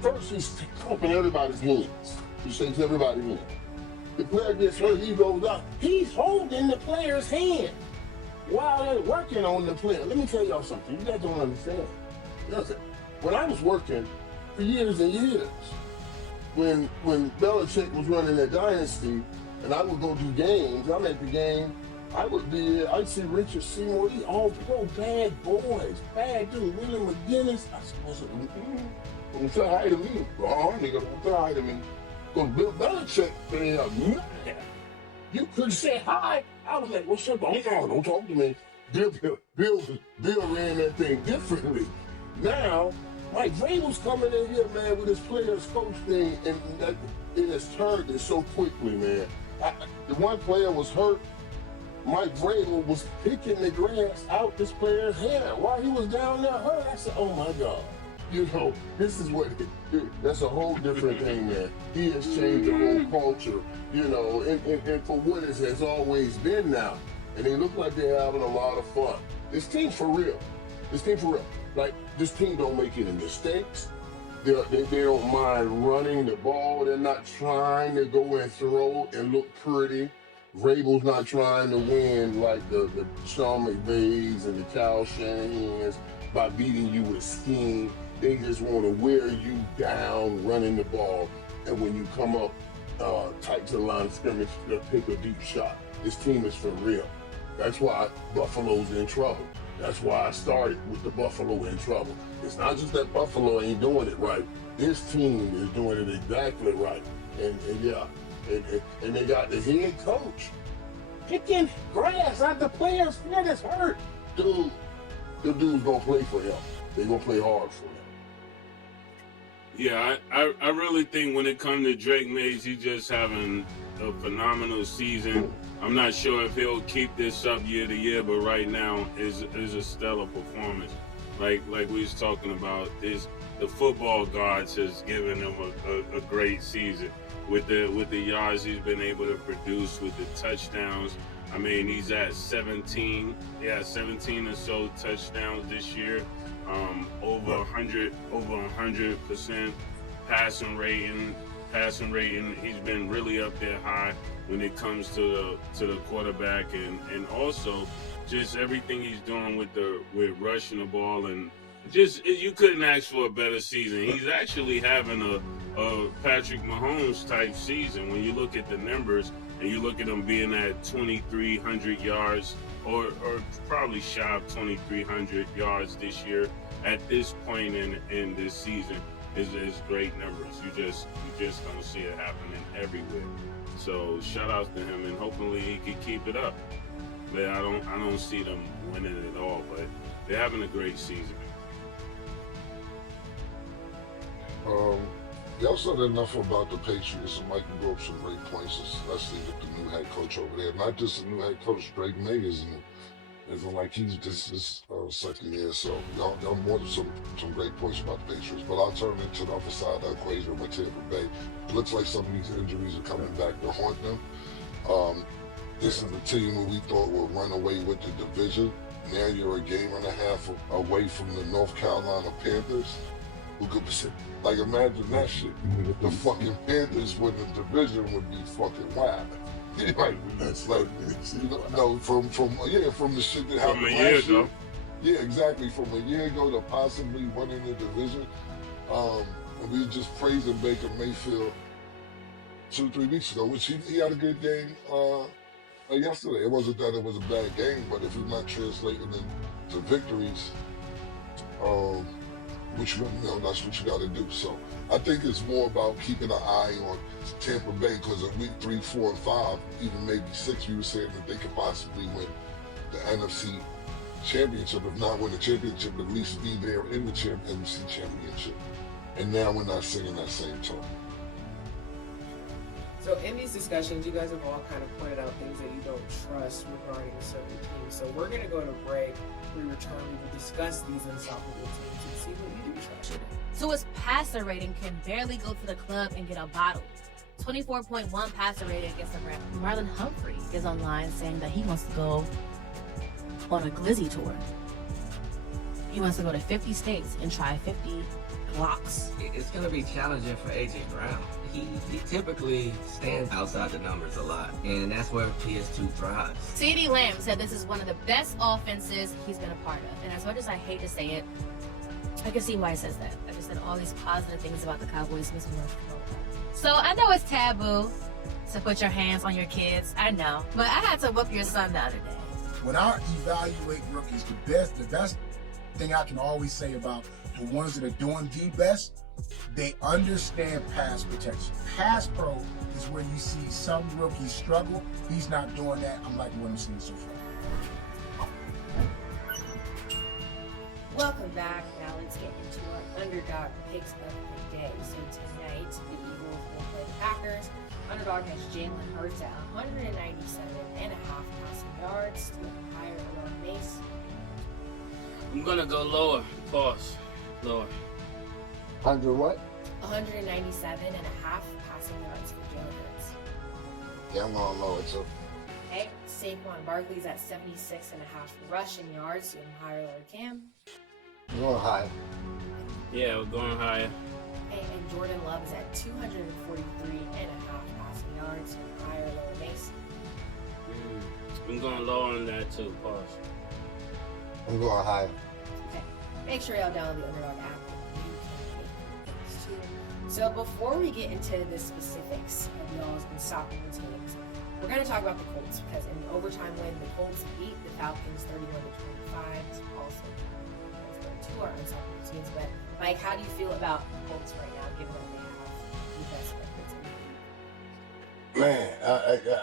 first he's pumping everybody's hands. He shakes everybody's hand. The player gets hurt, he goes up. He's holding the player's hand while they're working on the player. Let me tell y'all something. You guys don't understand. Listen, when I was working for years and years, when Belichick was running that dynasty, and I would go do games, I'm at the game, I'd see Richard Seymour, these all pro bad boys, bad dudes, William McGinnis. I said, don't say hi to me. Nigga, don't say hi to me. Because Bill Belichick, man, you couldn't say hi. I was like, what's up? Don't talk to me. Bill ran that thing differently. Now, Mike Vrabel's coming in here, man, with his players coach thing, and it has turned it so quickly, man. The one player was hurt. Mike Vrabel was picking the grass out this player's hair while he was down there hurt. I said, oh my God. You know, this is that's a whole different thing, man. He has changed the whole culture, you know, and for what it has always been now. And they look like they're having a lot of fun. This team's for real. Like, this team don't make any mistakes. They don't mind running the ball. They're not trying to go and throw and look pretty. Vrabel's not trying to win like the Sean McVays and the Kyle Shanahans by beating you with scheme. They just want to wear you down running the ball. And when you come up tight to the line of scrimmage, they'll take a deep shot. This team is for real. That's why Buffalo's in trouble. That's why I started with the Buffalo in trouble. It's not just that Buffalo ain't doing it right. This team is doing it exactly right. And they got the head coach picking grass out the players' head is hurt. Dude, the dude's gonna play for him. They're gonna play hard for him. Yeah, I really think when it comes to Drake Mays, he's just having a phenomenal season. I'm not sure if he'll keep this up year to year, but right now is a stellar performance. Like we was talking about, the football gods has given him a great season with the yards he's been able to produce, with the touchdowns. I mean, he's at 17 or so touchdowns this year. Over 100% passing rating. He's been really up there high when it comes to the quarterback, and also just everything he's doing with rushing the ball, and just you couldn't ask for a better season. He's actually having a Patrick Mahomes type season when you look at the numbers and you look at him being at 2,300 yards or probably shy of 2,300 yards this year. At this point in this season is great numbers. You just don't see it happening everywhere. So shout out to him, and hopefully he can keep it up. But I don't see them winning it all, but they're having a great season. Y'all said enough about the Patriots, and Mike can go up some great points, especially with the new head coach over there. Not just the new head coach, Drake Maye isn't like he's just his second year, so y'all more than some great points about the Patriots. But I'll turn it to the other side of the equation with Tampa Bay. It looks like some of these injuries are coming back to haunt them. This is a team who we thought would run away with the division. Now you're a game and a half away from the North Carolina Panthers. Who could like imagine that shit? The fucking Panthers win the division would be fucking wild. Right, that's like from the shit that happened last year. Yeah, exactly. From a year ago to possibly winning the division. And we were just praising Baker Mayfield 2-3 weeks ago, which he had a good game yesterday. It wasn't that it was a bad game, but if it's not translating into victories, that's what you got to do. So I think it's more about keeping an eye on Tampa Bay, because in week 3, 4, and 5, even maybe 6, we were saying that they could possibly win the NFC Championship. If not win the championship, at least be there in the NFC Championship. And now we're not singing that same tone. So in these discussions, you guys have all kind of pointed out things that you don't trust regarding a certain team. So we're going to go to break. When we return, we will discuss these unstoppable teams and see what you do trust. So his passer rating can barely go to the club and get a bottle. 24.1 passer rating against the Rams. Marlon Humphrey is online saying that he wants to go on a glizzy tour. He wants to go to 50 states and try 50 blocks. It's going to be challenging for A.J. Brown. He typically stands outside the numbers a lot, and that's where PS2 thrives. CeeDee Lamb said this is one of the best offenses he's been a part of. And as much as I hate to say it, I can see why he says that. I just said all these positive things about the Cowboys. So I know it's taboo to put your hands on your kids. I know. But I had to whoop your son the other day. When I evaluate rookies, the best thing I can always say about the ones that are doing the best, they understand pass protection. Pass pro is where you see some rookies struggle. He's not doing that. I'm liking what I'm seeing so far. Welcome back. Now let's get into our underdog picks of the day. So tonight, the Eagles will play the Packers. Underdog has Jalen Hurts at 197.5 passing yards, stealing higher around Mace. I'm gonna go lower. Pause. Lower. 100 what? 197.5 passing yards for Jalen Hurts. Yeah, I'm going lower too. Okay, Saquon Barkley's at 76.5 rushing yards, stealing higher lower Cam. I'm going high. Yeah, we're going higher. Okay, and Jordan Love is at 243.5 passing yards, stealing higher lower Mace. I'm going lower on that too. Pause. I'm going higher. Okay, make sure y'all download the Underdog app. You can make things too. So before we get into the specifics of y'all's unstoppable teams, we're going to talk about the Colts because in the overtime win, the Colts beat the Falcons 31-25. Also, those two are unstoppable teams. But Mike, how do you feel about the Colts right now, given that they have the best records in the league? Man,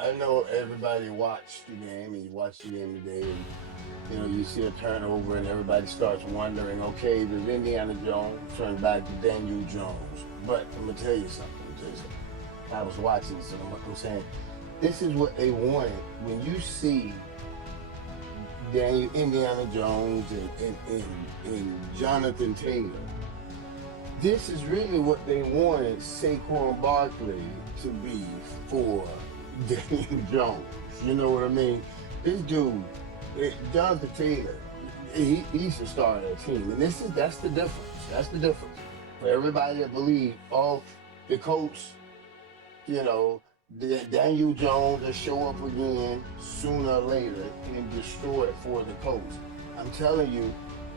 I know everybody watched the game, and you watched the game today, and you know, you see a turnover and everybody starts wondering, okay, does Indiana Jones turn back to Daniel Jones? But I'm going to tell you something. I was watching this, and I'm saying, this is what they wanted. When you see Indiana Jones and Jonathan Taylor, this is really what they wanted Saquon Barkley to be for Daniel Jones. You know what I mean? This dude, Jonathan Taylor, he's the star of that team, and that's the difference. That's the difference for everybody that believe, oh, the Colts, you know, Daniel Jones will show up again sooner or later and destroy it for the Colts. I'm telling you,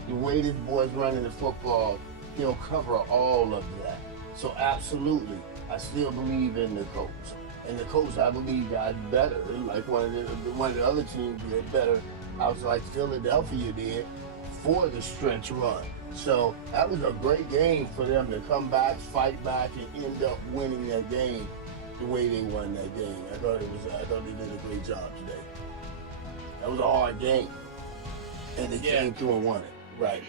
the way this boy's running the football, he'll cover all of that. So absolutely, I still believe in the Colts. And the Colts, I believe, got better. Like one of the other teams did better. I was like Philadelphia did for the stretch run. So that was a great game for them to come back, fight back, and end up winning that game the way they won that game. I thought they did a great job today. That was a hard game, and they came through and won it. Right.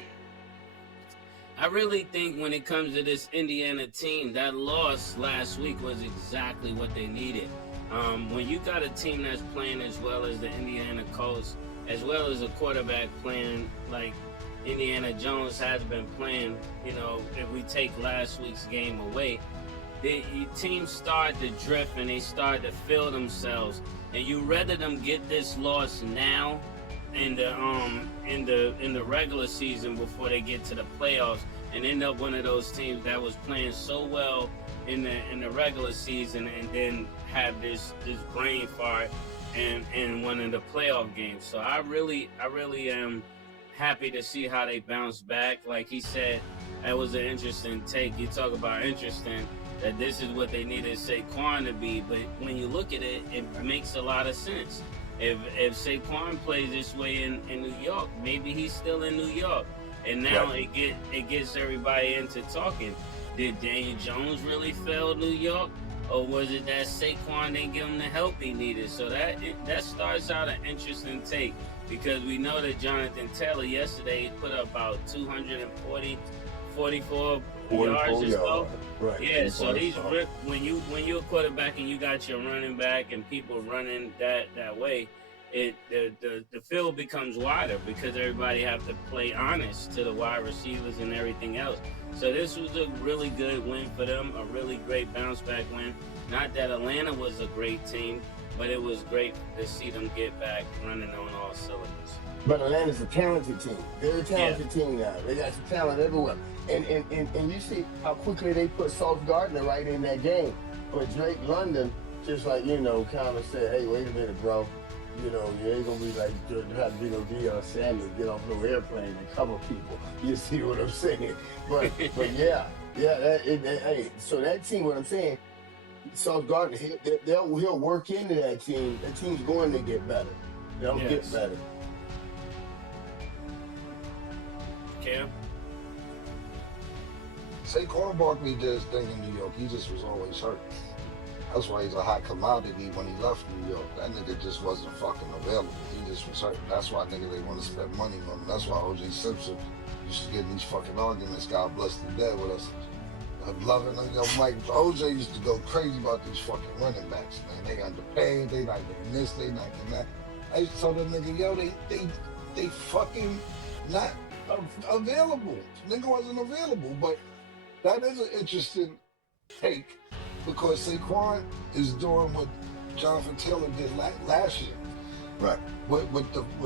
I really think when it comes to this Indiana team, that loss last week was exactly what they needed. When you got a team that's playing as well as the Indiana Colts, as well as a quarterback playing like Indiana Jones has been playing, you know, if we take last week's game away, the teams start to drift and they start to feel themselves. And you rather them get this loss now in the regular season before they get to the playoffs and end up one of those teams that was playing so well in the regular season and then have this brain fart in one of the playoff games. So I really am happy to see how they bounce back. Like he said, that was an interesting take. You talk about interesting, that this is what they needed Saquon to be, but when you look at it, it makes a lot of sense. If Saquon plays this way in New York, maybe he's still in New York. And now it gets everybody into talking. Did Daniel Jones really fail New York? Or was it that Saquon didn't give him the help he needed? So that starts out an interesting take, because we know that Jonathan Taylor yesterday put up about 44 yards or so. Right. Yeah, so he's when you're a quarterback and you got your running back and people running that way, the field becomes wider because everybody have to play honest to the wide receivers and everything else. So this was a really good win for them, a really great bounce back win. Not that Atlanta was a great team, but it was great to see them get back running on all cylinders. But Atlanta's a talented team. They're a talented team now. They got some talent everywhere. And you see how quickly they put Sauce Gardner right in that game. But Drake London just like, kind of said, hey, wait a minute, bro. You ain't gonna be like have to be no Deion Sanders, get off no airplane and cover people. You see what I'm saying? But hey, so that team, what I'm saying, Sauce Gardner, he'll work into that team. That team's going to get better. They'll get better. Cam? Saquon Barkley did his thing in New York. He just was always hurt. That's why he's a hot commodity when he left New York. That nigga just wasn't fucking available. He just was hurt. That's why they want to spend money on him. That's why O.J. Simpson used to get in these fucking arguments. God bless the dead with us. I'm loving Mike. O.J. used to go crazy about these fucking running backs, man. They underpaid. They not getting this. They not getting that. I used to tell the nigga, yo, they fucking not available. Nigga wasn't available, but that is an interesting take because Saquon is doing what Jonathan Taylor did last year. Right. With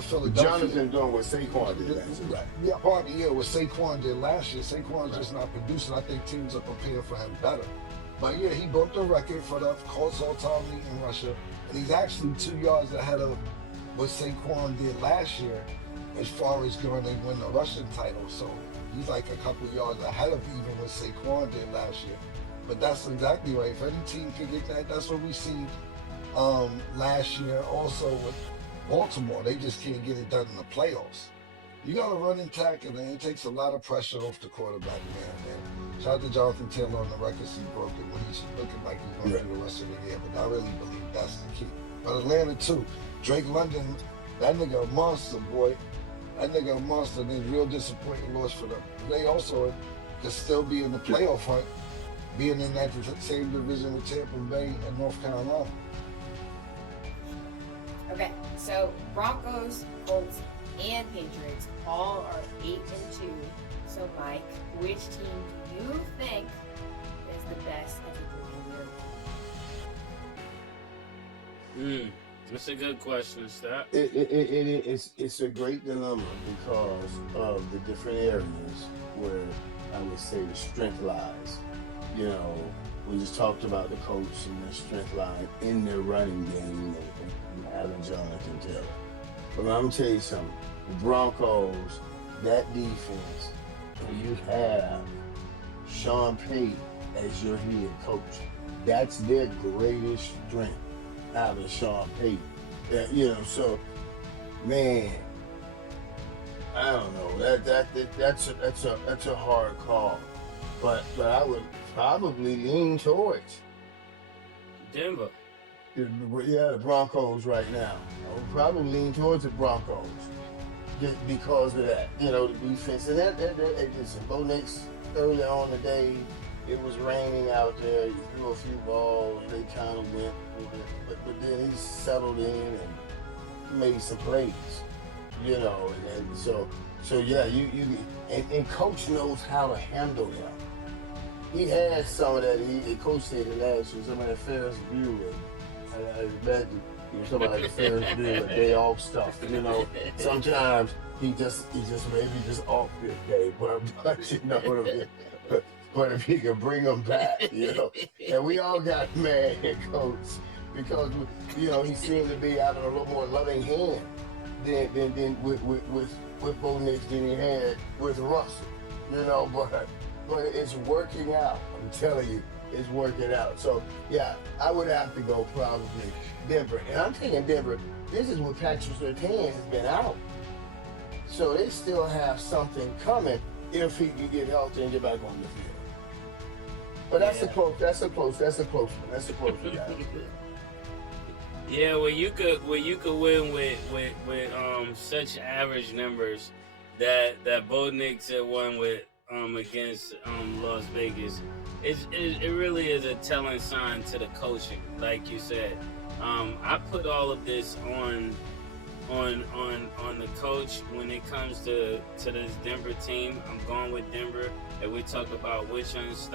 Philadelphia. Jonathan doing what Saquon did last year. Right. Yeah, part of the year what Saquon did last year. Saquon's just not producing. I think teams are prepared for him better. But yeah, he broke the record for the Colts all-time league in Russia. And he's actually 2 yards ahead of what Saquon did last year as far as going to win the Russian title. So he's like a couple yards ahead of even what Saquon did last year. But that's exactly right. If any team could get that, that's what we see last year also with Baltimore. They just can't get it done in the playoffs. You got to run and tackle, and it takes a lot of pressure off the quarterback, man. Shout out to Jonathan Taylor on the records he broke it when he's looking like he's going to do the rest of the year. But I really believe that's the key. But Atlanta, too. Drake London, that nigga a monster, boy. That nigga a monster, and it's real disappointing loss for them. They also could still be in the playoff hunt, being in that same division with Tampa Bay and North Carolina. Okay, so Broncos, Colts, and Patriots all are 8-2. So Mike, which team do you think is the best at the beginning? That's a good question, Stat. It's a great dilemma because of the different areas where I would say the strength lies. We just talked about the Colts and their strength line in their running game and having Jonathan Taylor. But I'm gonna tell you something. The Broncos, that defense, when you have Sean Payton as your head coach, that's their greatest strength. Having Sean Payton, so man, I don't know. That's a hard call, but I would probably lean towards Denver. Yeah, the Broncos right now. I would probably lean towards the Broncos just because of that. The defense and that listen, Bo Nix early on the day. It was raining out there. He threw a few balls. They kind of went with it. But then he settled in and made some plays, And so yeah, and coach knows how to handle him. He had some of that. He coached it last year. Some of that Ferris Bueller. I imagine he was talking about like the Ferris Bueller day off stuff. Sometimes he just maybe just off this day, but you know what I mean. But if he can bring them back, and we all got mad at Coach because he seemed to be having a little more loving hand than with Bo Nix than he had with Russell, but it's working out. I'm telling you, it's working out. So yeah, I would have to go probably Denver, and I'm thinking Denver. This is what Patrick Surtain has been out, so they still have something coming if he can get healthy and get back on the field. But that's a close one. Guys. Yeah, well, you could win with such average numbers that Bo Nix had won with against Las Vegas. It really is a telling sign to the coaching, like you said. I put all of this on the coach when it comes to this Denver team. I'm going with Denver. And we talk about which teams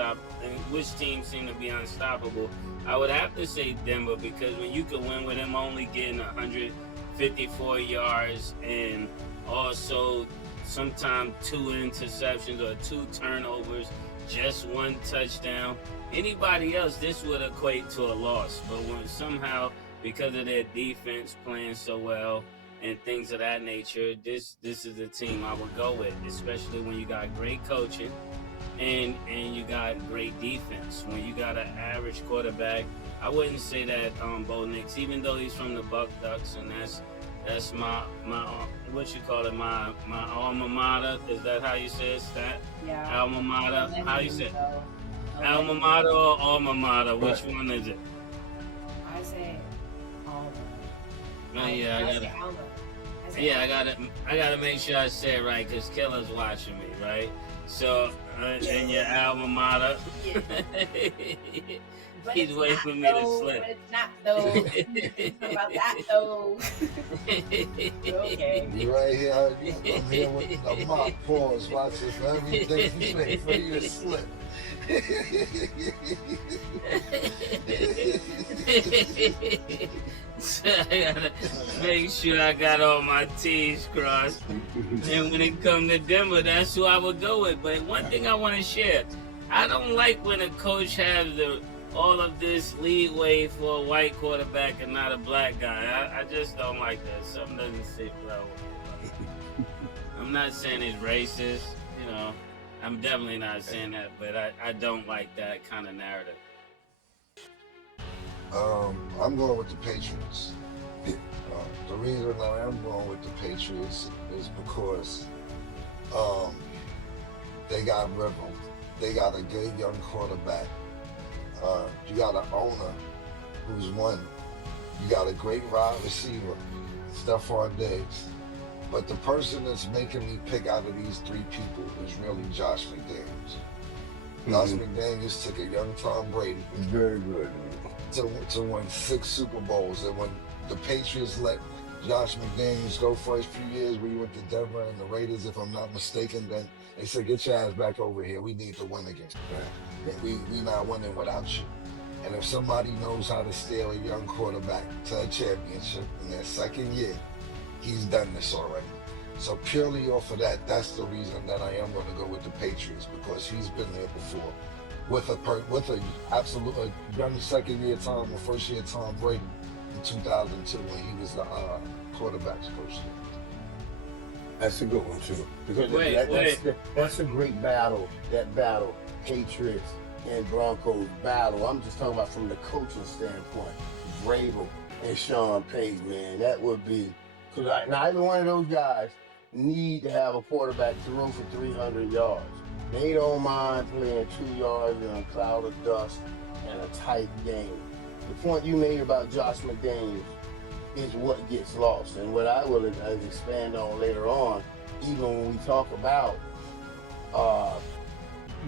seem to be unstoppable. I would have to say Denver because when you could win with him only getting 154 yards and also sometimes 2 interceptions or 2 turnovers, just 1 touchdown. Anybody else, this would equate to a loss. But when somehow, because of their defense playing so well and things of that nature, this is the team I would go with, especially when you got great coaching and you got great defense. When you got an average quarterback, I wouldn't say that Bo Nix, even though he's from the Buck Ducks, and that's my what you call it, my alma mater. Is that how you say it, Stat? Yeah. Alma mater. How you say it? Alma mater or alma mater? Which one is it? I say Alma. Yeah, I gotta make sure I say it right because Killer's watching me, right? So, and your alma mater. Yeah. He's waiting for me to slip. But it's not though. About that though. Okay. You right here, I'm here with a mock pause, watching for everything. He's waiting for you to slip. So I gotta make sure I got all my T's crossed. And when it comes to Denver, that's who I would go with. But one thing I want to share, I don't like when a coach has all of this leeway for a white quarterback and not a black guy. I just don't like that. Something doesn't sit well with me. I'm not saying it's racist, you know. I'm definitely not saying that, but I don't like that kind of narrative. I'm going with the Patriots. The reason I am going with the Patriots is because they got Irvin. They got a good young quarterback. You got an owner who's won. You got a great wide receiver, Stephon Diggs. But the person that's making me pick out of these 3 people is really Josh McDaniels. Josh McDaniels took a young Tom Brady. Very good. To win 6 Super Bowls. And when the Patriots let Josh McDaniels go for his few years, when he went to Denver and the Raiders, if I'm not mistaken, then they said, get your ass back over here. We need to win again. We not winning without you. And if somebody knows how to steer a young quarterback to a championship in their 2nd year, he's done this already. So purely off of that, that's the reason that I am going to go with the Patriots, because he's been there before. With a absolute young 2nd year Tom or 1st year Tom Brady in 2002 when he was the quarterbacks coach. That's a good one too. Because Wait. that's a great battle. That battle, Patriots and Broncos battle. I'm just talking about from the coaching standpoint. Vrabel and Sean Payton, man, that would be. Because neither one of those guys need to have a quarterback throw for 300 yards. They don't mind playing 2 yards in a cloud of dust and a tight game. The point you made about Josh McDaniels is what gets lost. And what I will expand on later on, even when we talk about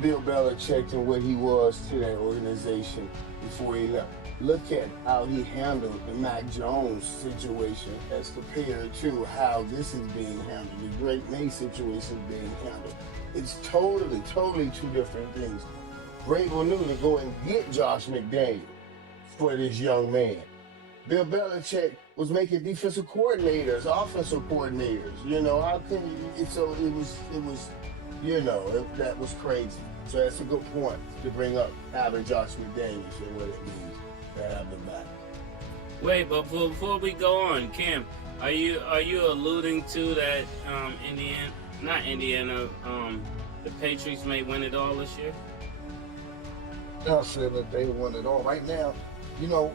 Bill Belichick and what he was to that organization before he left. Look at how he handled the Mac Jones situation as compared to how this is being handled, the Drake May situation being handled. It's totally 2 different things. Vrabel knew to go and get Josh McDaniels for this young man. Bill Belichick was making defensive coordinators, offensive coordinators. You know, how can you? So it was, you know, that was crazy. So that's a good point to bring up having Josh McDaniels and what it means. Wait, but before we go on, Cam, are you alluding to that the Patriots may win it all this year? I'm saying that they won it all. Right now, you know,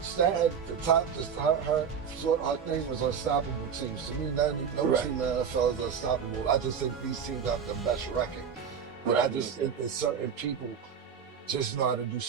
Stat, our thing was unstoppable teams. To me, no team in the NFL is unstoppable. I just think these teams have the best record. But I just think that certain people just know how to do